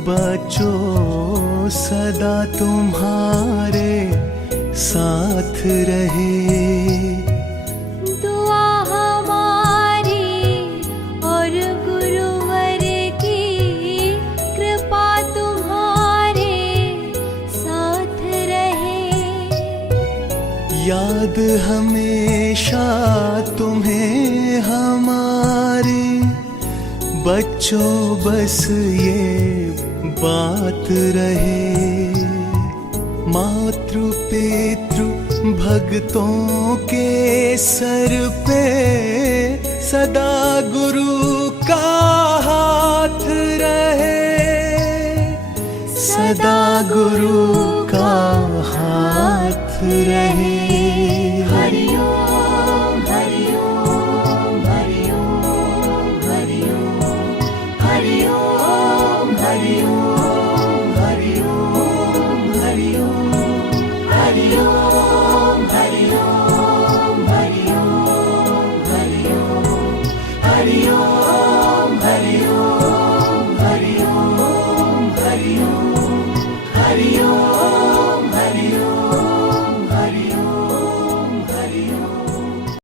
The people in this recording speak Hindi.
बच्चों सदा तुम्हारे साथ रहे। दुआ हमारी और गुरुवर की कृपा तुम्हारे साथ रहे। याद हमेशा तुम्हें हमारी बच्चों, बस ये बात रहे। मातृ पितृ भक्तों के सर पे सदा गुरु का हाथ रहे। सदा गुरु का हाथ रहे। हरि ओम हरि ओम हरि ओम हरि ओम हरि ओम हरि ओम हरि ओम हरि ओम हरि ओम हरि ओम हरि ओम हरि ओम हरि ओम।